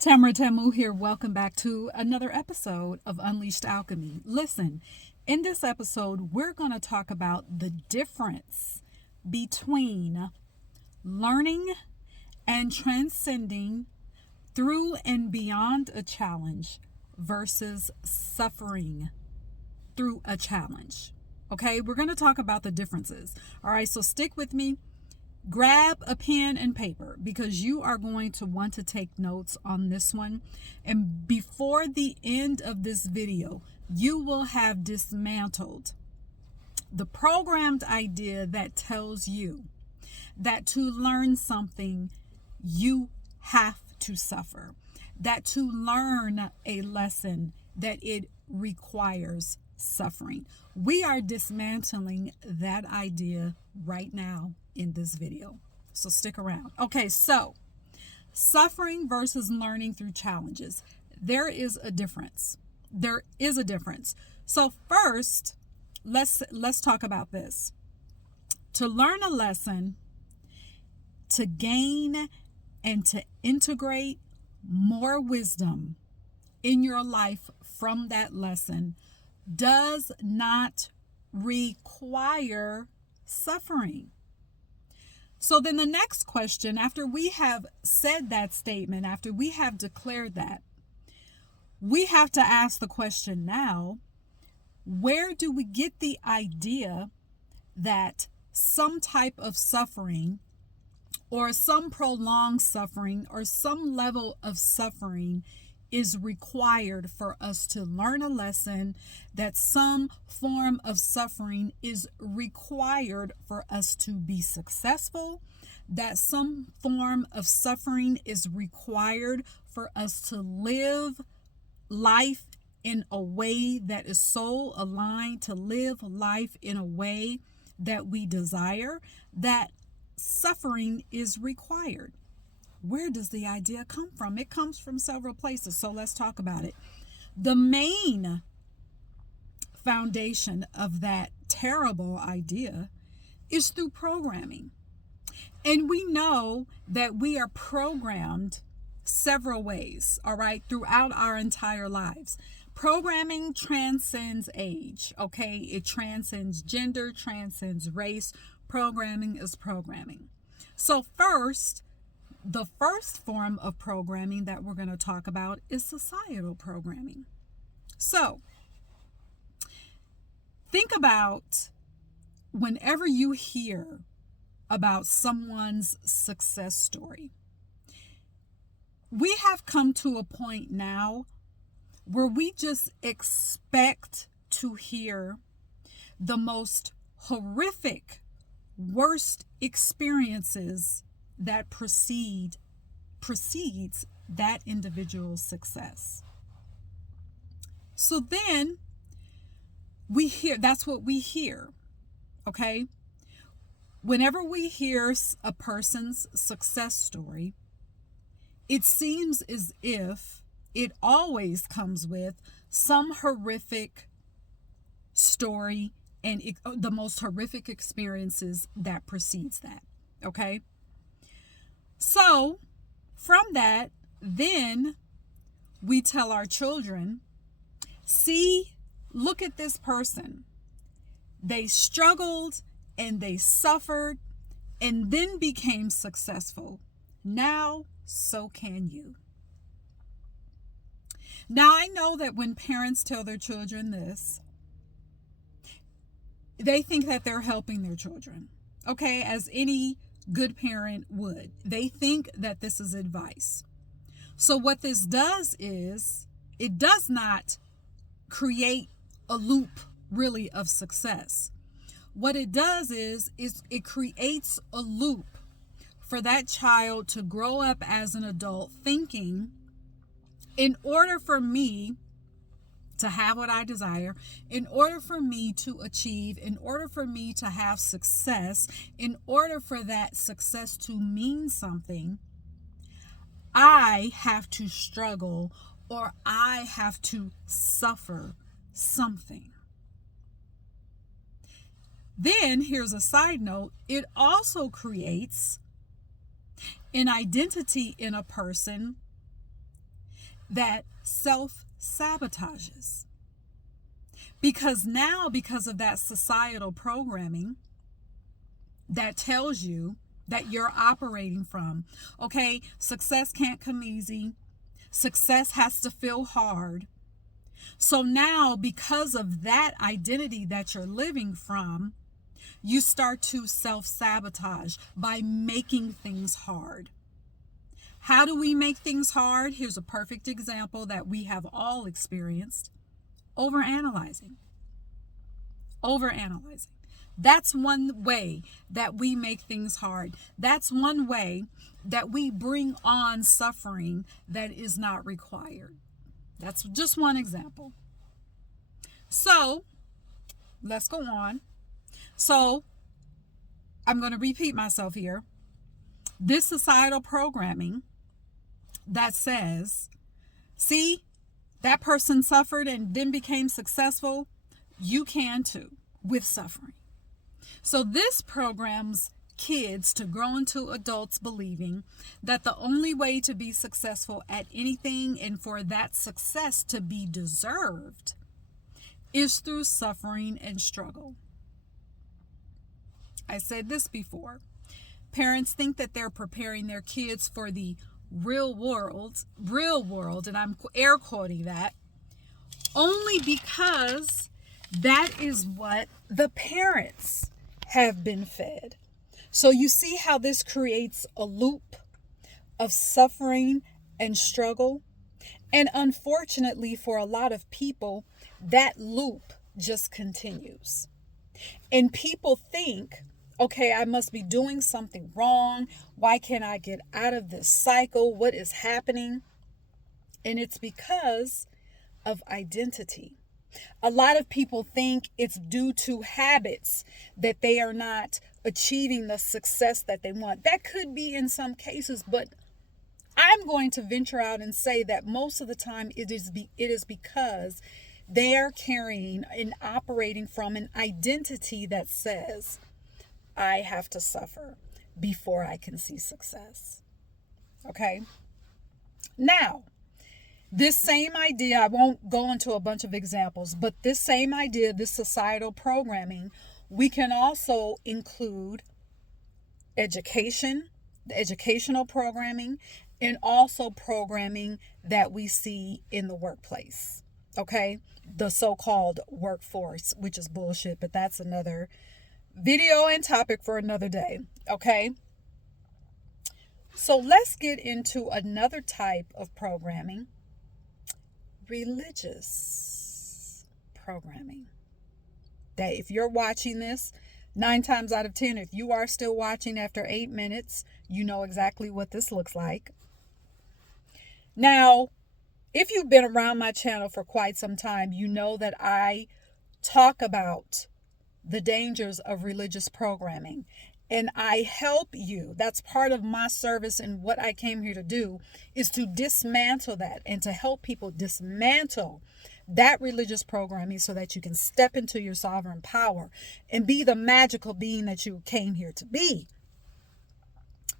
Tamara Tamu here. Welcome back to another episode of Unleashed Alchemy. Listen, in this episode, we're going to talk about the difference between learning and transcending through and beyond a challenge versus suffering through a challenge. Okay, we're going to talk about the differences. All right, so stick with me. Grab a pen and paper because you are going to want to take notes on this one. And before the end of this video, you will have dismantled the programmed idea that tells you that to learn something, you have to suffer. That to learn a lesson, that it requires suffering. We are dismantling that idea right now in this video. So stick around. Okay, so suffering versus learning through challenges. There is a difference. There is a difference. So first, let's talk about this. To learn a lesson, to gain and to integrate more wisdom in your life from that lesson does not require suffering. So then the next question, after we have said that statement, after we have declared that, we have to ask the question now, where do we get the idea that some type of suffering or some prolonged suffering or some level of suffering is required for us to learn a lesson, that some form of suffering is required for us to be successful, that some form of suffering is required for us to live life in a way that is soul aligned, to live life in a way that we desire, that suffering is required. Where does the idea come from? It comes from several places, so let's talk about it. The main foundation of that terrible idea is through programming. And we know that we are programmed several ways, all right, throughout our entire lives. Programming transcends age, okay? It transcends gender, transcends race. Programming is programming. So the first form of programming that we're going to talk about is societal programming. So, think about whenever you hear about someone's success story. We have come to a point now where we just expect to hear the most horrific, worst experiences that precedes that individual's success. So then we hear, that's what we hear, okay? Whenever we hear a person's success story, it seems as if it always comes with some horrific story and the most horrific experiences that precedes that, okay? So, from that, then we tell our children, see, look at this person. They struggled and they suffered and then became successful. Now, so can you. Now, I know that when parents tell their children this, they think that they're helping their children, okay, as any good parent would. They think that this is advice. So what this does is it does not create a loop really of success. What it does is it creates a loop for that child to grow up as an adult thinking, in order for me to have what I desire, in order for me to achieve, in order for me to have success, in order for that success to mean something, I have to struggle or I have to suffer something. Then here's a side note. It also creates an identity in a person that self-sabotages. Because now, because of that societal programming that tells you that you're operating from, okay, success can't come easy. Success has to feel hard. So now, because of that identity that you're living from, you start to self-sabotage by making things hard. How do we make things hard? Here's a perfect example that we have all experienced. Overanalyzing. Overanalyzing. That's one way that we make things hard. That's one way that we bring on suffering that is not required. That's just one example. So, let's go on. So, I'm going to repeat myself here. This societal programming that says, see, that person suffered and then became successful, you can too, with suffering. So this programs kids to grow into adults believing that the only way to be successful at anything and for that success to be deserved is through suffering and struggle. I said this before. Parents think that they're preparing their kids for the real world, and I'm air quoting that, only because that is what the parents have been fed. So you see how this creates a loop of suffering and struggle? And unfortunately for a lot of people, that loop just continues. And people think, okay, I must be doing something wrong. Why can't I get out of this cycle? What is happening? And it's because of identity. A lot of people think it's due to habits that they are not achieving the success that they want. That could be in some cases, but I'm going to venture out and say that most of the time it is because they are carrying and operating from an identity that says, I have to suffer before I can see success. Okay? Now, this same idea, I won't go into a bunch of examples, but this same idea, this societal programming, we can also include education, the educational programming, and also programming that we see in the workplace. Okay? The so-called workforce, which is bullshit, but that's another video and topic for another day. Okay? So let's get into another type of programming. Religious programming. That if you're watching this, 9 times out of 10, if you are still watching after 8 minutes, you know exactly what this looks like. Now, if you've been around my channel for quite some time, you know that I talk about the dangers of religious programming. And I help you. That's part of my service, and what I came here to do is to dismantle that and to help people dismantle that religious programming so that you can step into your sovereign power and be the magical being that you came here to be.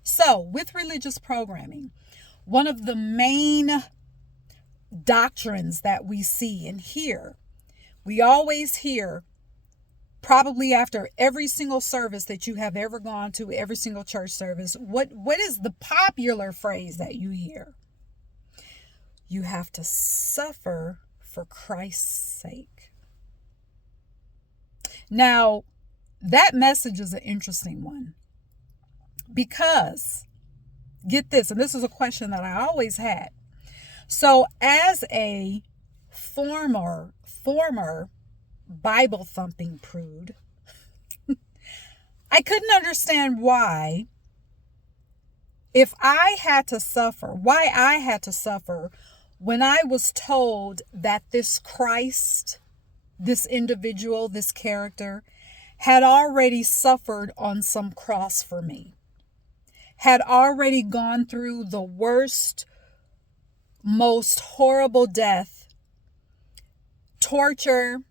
So, with religious programming, one of the main doctrines that we see and hear, we always hear, probably after every single service that you have ever gone to, every single church service, what is the popular phrase that you hear? You have to suffer for Christ's sake. Now, that message is an interesting one because, get this, and this is a question that I always had. So as a former Bible thumping prude, I couldn't understand why I had to suffer when I was told that this Christ, this individual, this character, had already suffered on some cross for me, had already gone through the worst, most horrible death, torture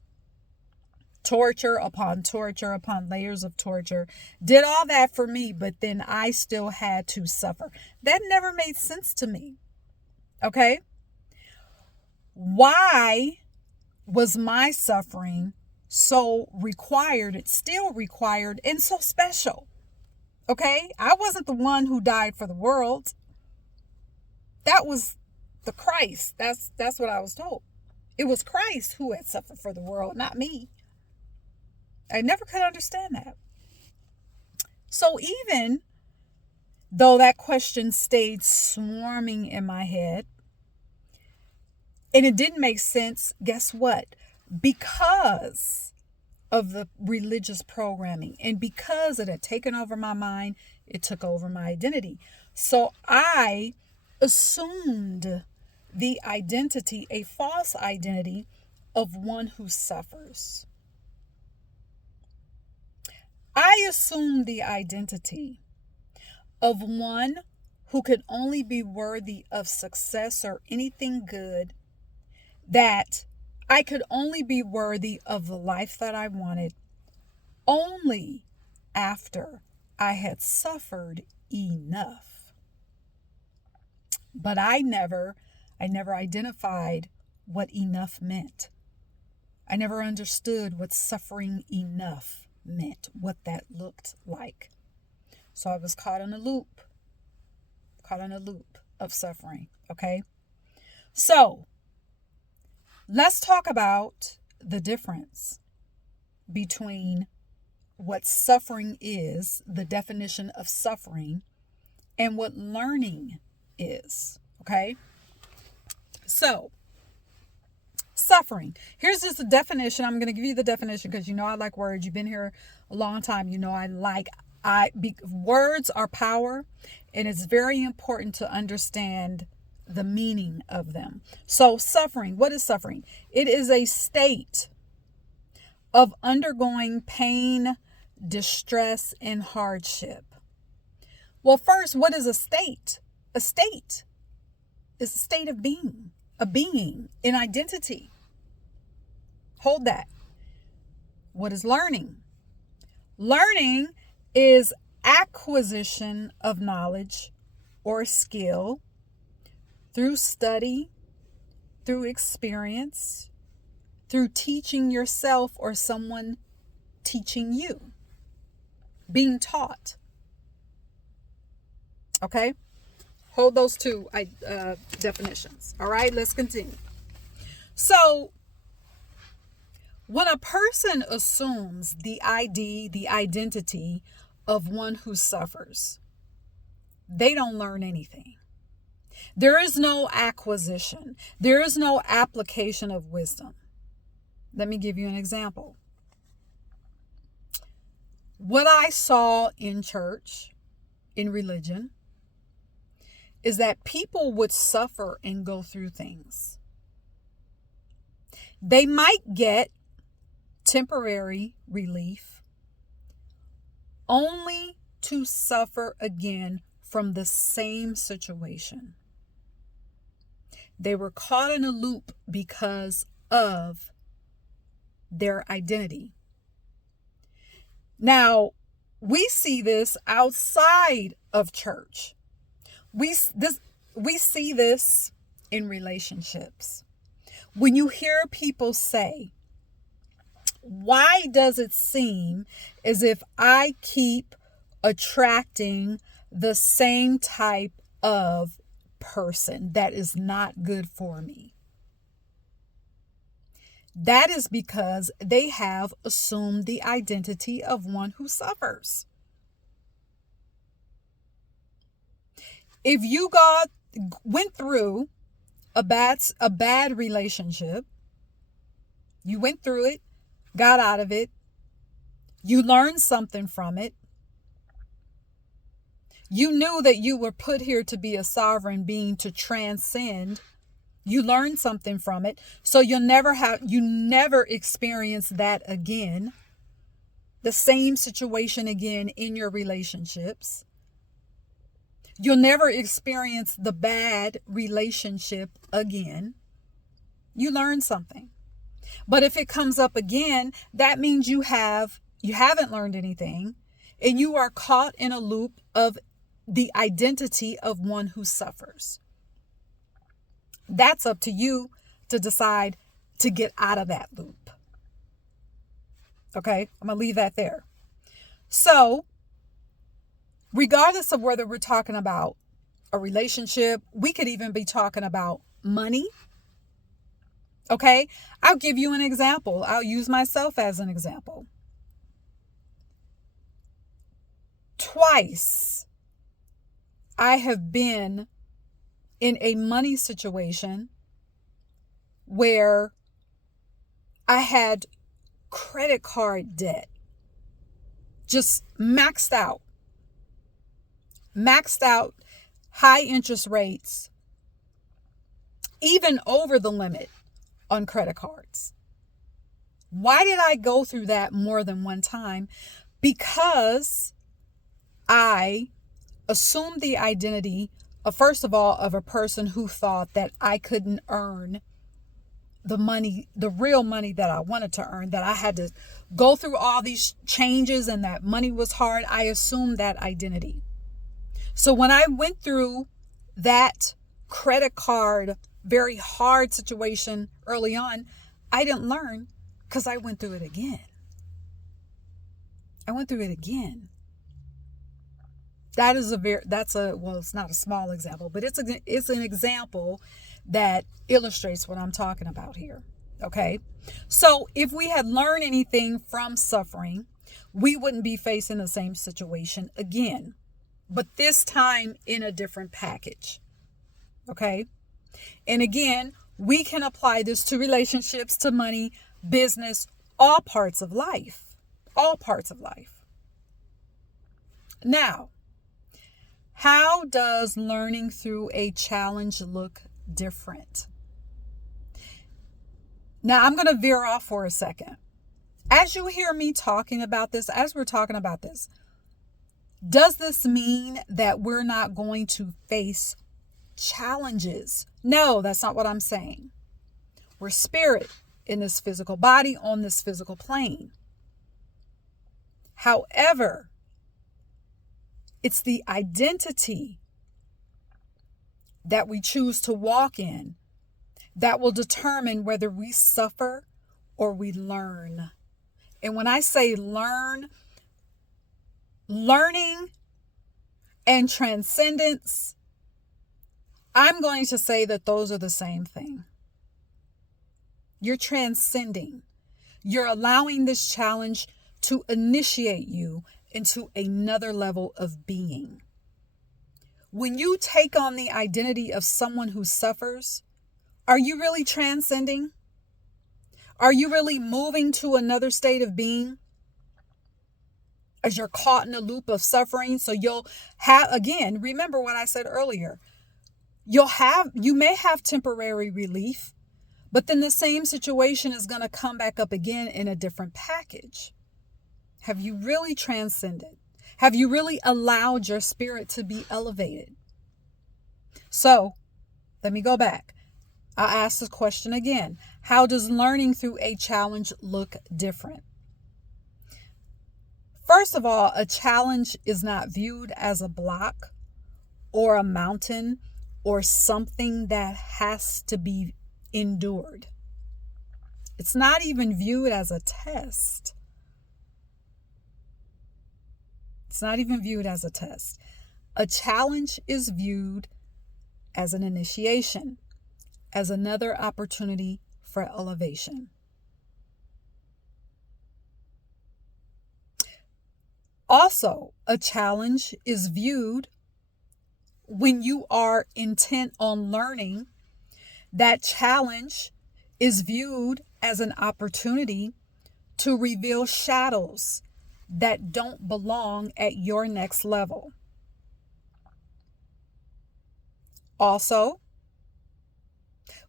upon torture upon layers of torture, did all that for me, but then I still had to suffer. That never made sense to me. Okay? Why was my suffering so required? It's still required and so special. Okay? I wasn't the one who died for the world. That was the Christ. That's what I was told. It was Christ who had suffered for the world, not me. I never could understand that. So even though that question stayed swarming in my head, and it didn't make sense, guess what? Because of the religious programming and because it had taken over my mind, it took over my identity. So I assumed the identity, a false identity of one who suffers. I assumed the identity of one who could only be worthy of success or anything good, that I could only be worthy of the life that I wanted only after I had suffered enough. But I never identified what enough meant. I never understood what suffering enough meant, what that looked like. So I was caught in a loop of suffering, okay? So let's talk about the difference between what suffering is, the definition of suffering, and what learning is, okay? So, suffering. Here's just a definition. I'm going to give you the definition because you know I like words. You've been here a long time. You know words are power, and it's very important to understand the meaning of them. So suffering, what is suffering? It is a state of undergoing pain, distress, and hardship. Well, first, what is a state? A state is a state of being, an identity. Hold that. What is learning? Learning is acquisition of knowledge or skill through study, through experience, through teaching yourself or someone teaching you, being taught. Okay? Hold those two definitions. All right, let's continue. So, when a person assumes the identity of one who suffers, they don't learn anything. There is no acquisition. There is no application of wisdom. Let me give you an example. What I saw in church, in religion, is that people would suffer and go through things. They might get temporary relief only to suffer again from the same situation. They were caught in a loop because of their identity. Now, we see this outside of church. We see this in relationships. When you hear people say, why does it seem as if I keep attracting the same type of person that is not good for me? That is because they have assumed the identity of one who suffers. If you went through a bad relationship, you went through it, got out of it, you learned something from it, you knew that you were put here to be a sovereign being, to transcend. You learned something from it, so you never experience that again, the same situation again in your relationships. You'll never experience the bad relationship again. You learn something. But if it comes up again, that means you haven't learned anything, and you are caught in a loop of the identity of one who suffers. That's up to you to decide to get out of that loop. Okay, I'm going to leave that there. So, regardless of whether we're talking about a relationship, we could even be talking about money. Okay, I'll give you an example. I'll use myself as an example. Twice, I have been in a money situation where I had credit card debt, just maxed out, high interest rates, even over the limit on credit cards. Why did I go through that more than one time? Because I assumed the identity of, first of all, of a person who thought that I couldn't earn the money, the real money that I wanted to earn, that I had to go through all these changes and that money was hard. I assumed that identity. So when I went through that credit card, very hard situation early on, I didn't learn because I went through it again. Well, it's not a small example, but it's an example that illustrates what I'm talking about here. Okay. So if we had learned anything from suffering, we wouldn't be facing the same situation again, but this time in a different package. Okay. And again, we can apply this to relationships, to money, business, all parts of life. Now, how does learning through a challenge look different? Now, I'm going to veer off for a second. As you hear me talking about this, as we're talking about this, does this mean that we're not going to face challenges? No, that's not what I'm saying. We're spirit in this physical body on this physical plane. However, it's the identity that we choose to walk in that will determine whether we suffer or we learn. And when I say learning and transcendence, I'm going to say that those are the same thing. You're transcending. You're allowing this challenge to initiate you into another level of being. When you take on the identity of someone who suffers, are you really transcending? Are you really moving to another state of being? As you're caught in a loop of suffering, so you'll have, again, remember what I said earlier, you may have temporary relief, but then the same situation is going to come back up again in a different package. Have you really transcended? Have you really allowed your spirit to be elevated? So, let me go back. I'll ask this question again. How does learning through a challenge look different? First of all, a challenge is not viewed as a block or a mountain or something that has to be endured. It's not even viewed as a test. A challenge is viewed as an initiation, as another opportunity for elevation. Also, a challenge is viewed when you are intent on learning. That challenge is viewed as an opportunity to reveal shadows that don't belong at your next level. Also,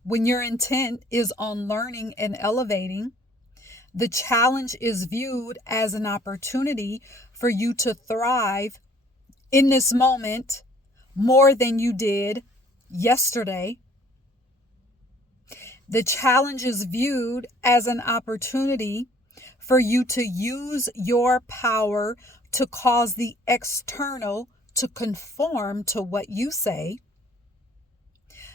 when your intent is on learning and elevating, the challenge is viewed as an opportunity for you to thrive in this moment more than you did yesterday. The challenge is viewed as an opportunity for you to use your power to cause the external to conform to what you say.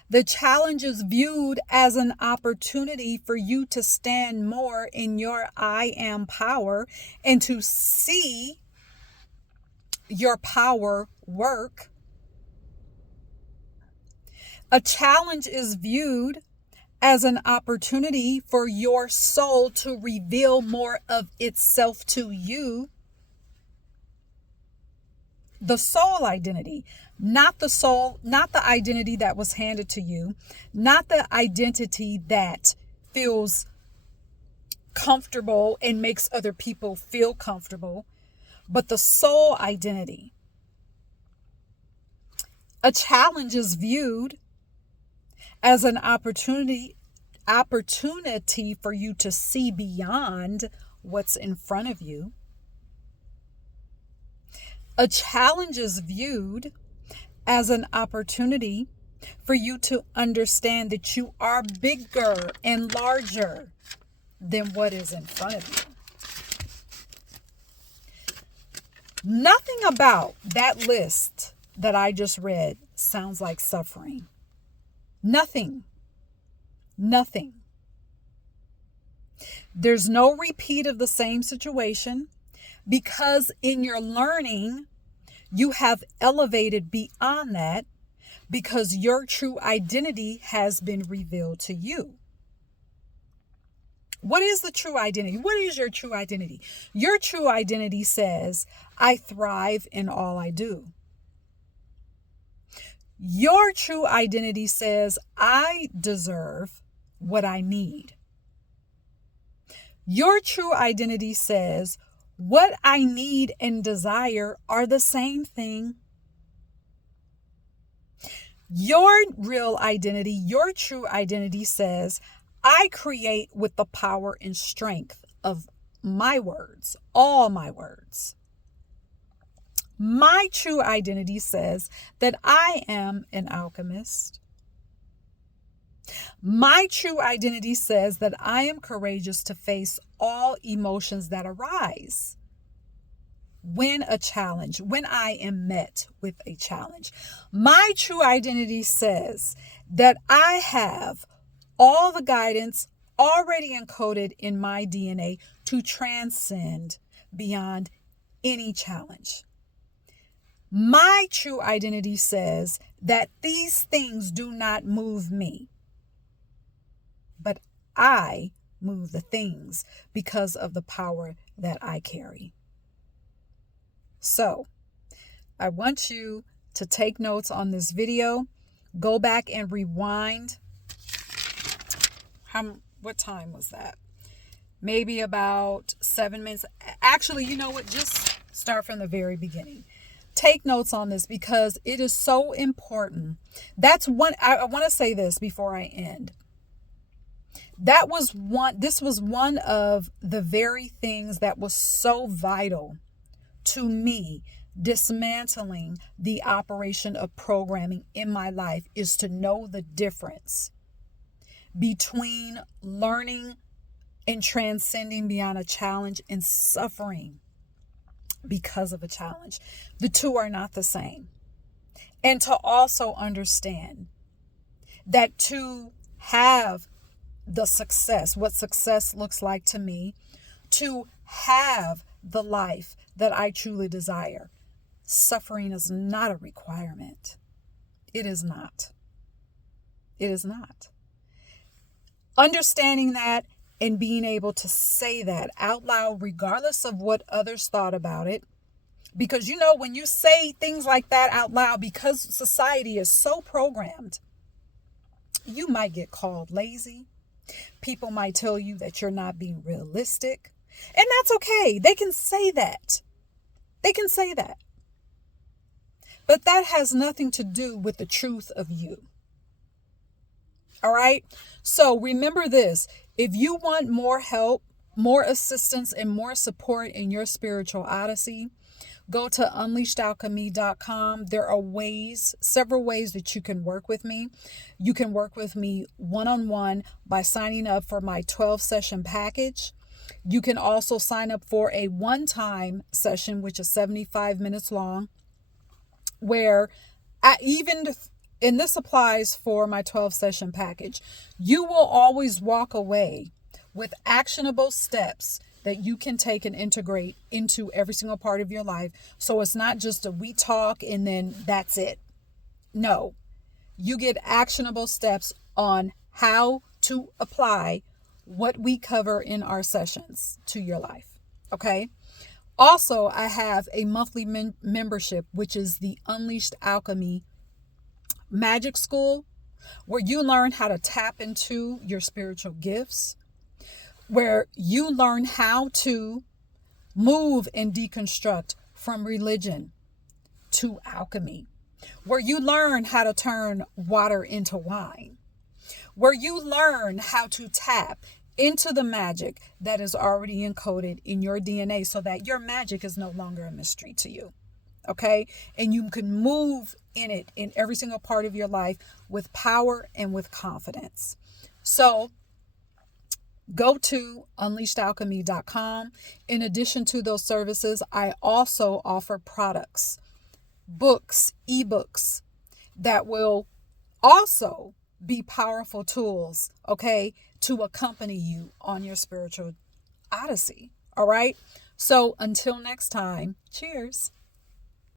The challenge is viewed as an opportunity for you to stand more in your I am power and to see your power work. A challenge is viewed as an opportunity for your soul to reveal more of itself to you. The soul identity, not the soul, not the identity that was handed to you, not the identity that feels comfortable and makes other people feel comfortable, but the soul identity. A challenge is viewed as an opportunity for you to see beyond what's in front of you. A challenge is viewed as an opportunity for you to understand that you are bigger and larger than what is in front of you. Nothing about that list that I just read sounds like suffering. Nothing. There's no repeat of the same situation, because in your learning, you have elevated beyond that, because your true identity has been revealed to you. What is the true identity? What is your true identity? Your true identity says, I thrive in all I do. Your true identity says, I deserve what I need. Your true identity says, what I need and desire are the same thing. Your real identity, your true identity says, I create with the power and strength of my words, all my words. My true identity says that I am an alchemist. My true identity says that I am courageous to face all emotions that arise when I am met with a challenge. My true identity says that I have all the guidance already encoded in my DNA to transcend beyond any challenge. My true identity says that these things do not move me, but I move the things because of the power that I carry. So, I want you to take notes on this video. Go back and rewind. What time was that? Maybe about 7 minutes. Actually, you know what? Just start from the very beginning. Take notes on this because it is so important. That's one. I want to say this before I end. This was one of the very things that was so vital to me dismantling the operation of programming in my life, is to know the difference between learning and transcending beyond a challenge and suffering because of a challenge. The two are not the same. And to also understand that to have the success, what success looks like to me, to have the life that I truly desire, suffering is not a requirement. It is not. It is not. Understanding that and being able to say that out loud, regardless of what others thought about it. Because you know, when you say things like that out loud, because society is so programmed, you might get called lazy. People might tell you that you're not being realistic. And that's okay. They can say that. They can say that. But that has nothing to do with the truth of you. All right? So remember this. If you want more help, more assistance, and more support in your spiritual odyssey, go to unleashedalchemy.com. There are several ways that you can work with me. You can work with me one-on-one by signing up for my 12-session package. You can also sign up for a one-time session, which is 75 minutes long, where even and this applies for my 12-session package, you will always walk away with actionable steps that you can take and integrate into every single part of your life. So it's not just a we talk and then that's it. No, you get actionable steps on how to apply what we cover in our sessions to your life. Okay. Also, I have a monthly membership, which is the Unleashed Alchemy Magic School, where you learn how to tap into your spiritual gifts, where you learn how to move and deconstruct from religion to alchemy, where you learn how to turn water into wine, where you learn how to tap into the magic that is already encoded in your DNA so that your magic is no longer a mystery to you. Okay? And you can move in it in every single part of your life with power and with confidence. So go to unleashedalchemy.com. In addition to those services, I also offer products, books, ebooks that will also be powerful tools, okay, to accompany you on your spiritual odyssey. All right. So until next time, cheers.